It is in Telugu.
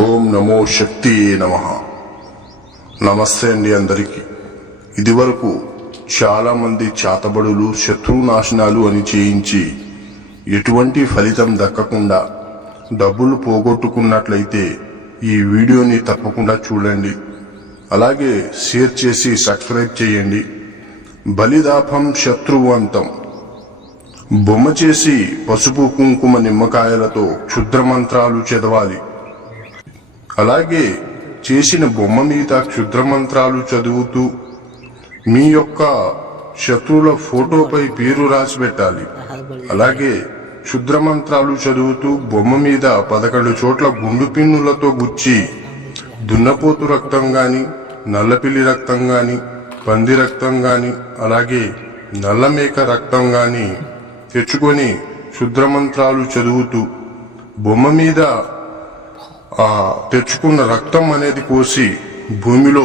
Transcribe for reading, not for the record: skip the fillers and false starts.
ఓం నమో శక్తి నమః. నమస్తే అండి అందరికీ. ఇదివరకు చాలా మంది చాతబడులు శత్రునాశనాలు అని చేయించి ఎటువంటి ఫలితం దక్కకుండా డబ్బులు పోగొట్టుకున్నట్లయితే ఈ వీడియోని తప్పకుండా చూడండి. అలాగే షేర్ చేసి సబ్స్క్రైబ్ చేయండి. బలిదాపం శత్రువంతం. బొమ్మ చేసి పసుపు కుంకుమ నిమ్మకాయలతో క్షుద్ర మంత్రాలు చదవాలి. అలాగే చేసిన బొమ్మ మీద క్షుద్ర మంత్రాలు చదువుతూ మీ యొక్క శత్రువుల ఫోటోపై పేరు రాసి పెట్టాలి. అలాగే క్షుద్ర మంత్రాలు చదువుతూ బొమ్మ మీద 11 చోట్ల గుండు పిన్నులతో గుచ్చి దున్నపోతు రక్తం గాని, నల్లపిల్లి రక్తం గాని, పంది రక్తం గాని, అలాగే నల్లమేక రక్తం గాని తెచ్చుకొని క్షుద్ర మంత్రాలు చదువుతూ బొమ్మ మీద తెచ్చుకున్న రక్తం అనేది కోసి భూమిలో